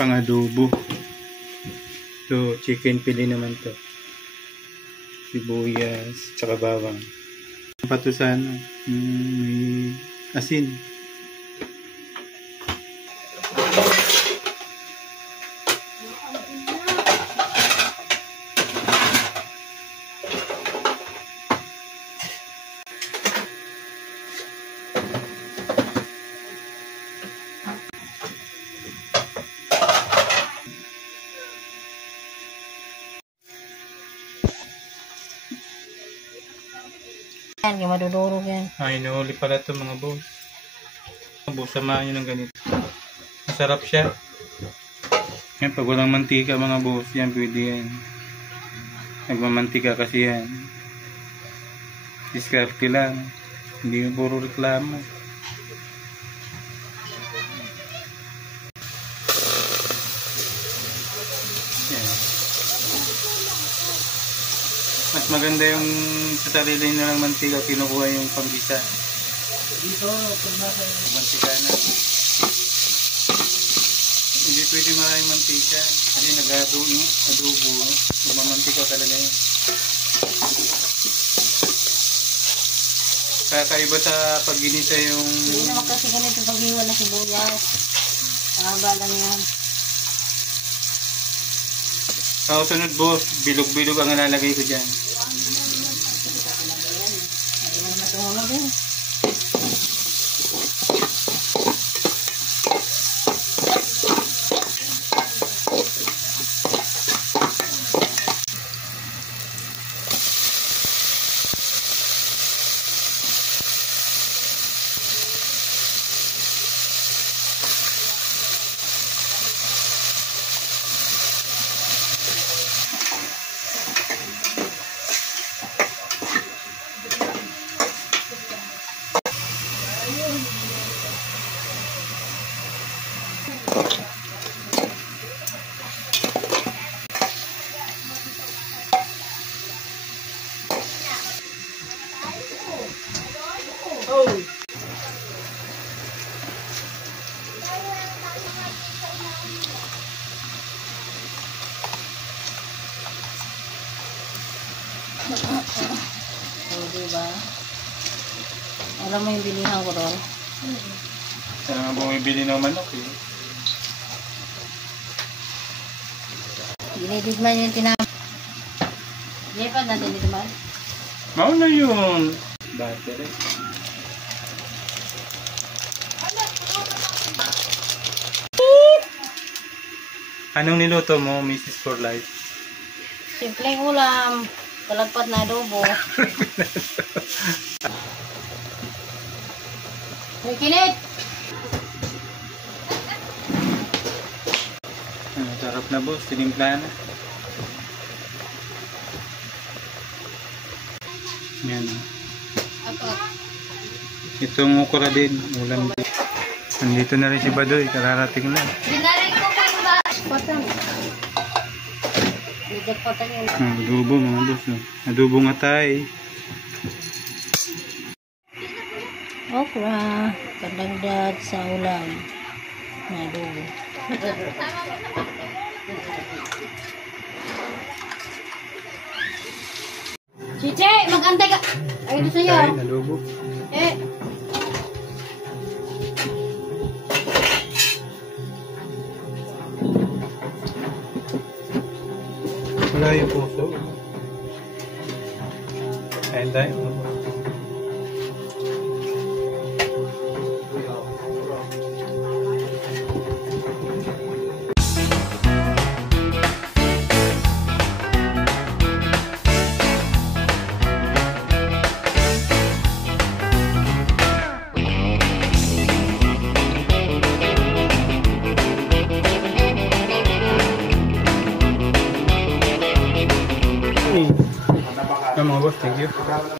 pang adobo. So, chicken pili naman to. Sibuyas, tsaka bawang. Pato sa ano, may asin. Yan, yung madudurog yan. Ay, inuuli pala ito mga boss. Boss, samahan nyo ng ganito. Masarap siya. Yan, pag walang mantika mga boss, yan pwede yan. Nagmamantika kasi yan. Diskarte lang. Hindi yung puro reklamo. Yan. Mas maganda yung sa sarili nilang mantika, kinukuha yung panggisa. Dito, pag nasa Mantika na. Hindi pwede maraming mantika. Kasi nag-adobo. Magmamantika talaga yun. Kakaiba sa pagginisa yung... Hindi naman kasi ganito pag-iwan na sibuyas. Mahaba lang yan. Sa sunod boss, bilog-bilog ang nalalagay ko dyan. Ayun na matulog eh. Oh, diba? Alam mo yung bilihan ko doon? Saan nga bumibili ng manok eh? Dinididman yung tinapay. Lipad natin dito man? Mauna yun. Battery. Anong niluto mo, Mrs. For Life? Simpleng ulam. Palagpat na adobo. May kinit! Sarap na boss, tinimpla na. Yan. Itong ukura din, ulam din. Nandito na rin si Badoy, kararating lang. Dinarin ko pa yung patan. Patan yun. Adobo mga boss. No? Adobo nga tayo. Okra. Pandagdag sa ulam. Na adobo. Chiche, mag-antay ka. Ay, ito sa'yo. Tayo, adobo. Eh. Wala yung puso. Ayun tayo. Mga boss, thank you.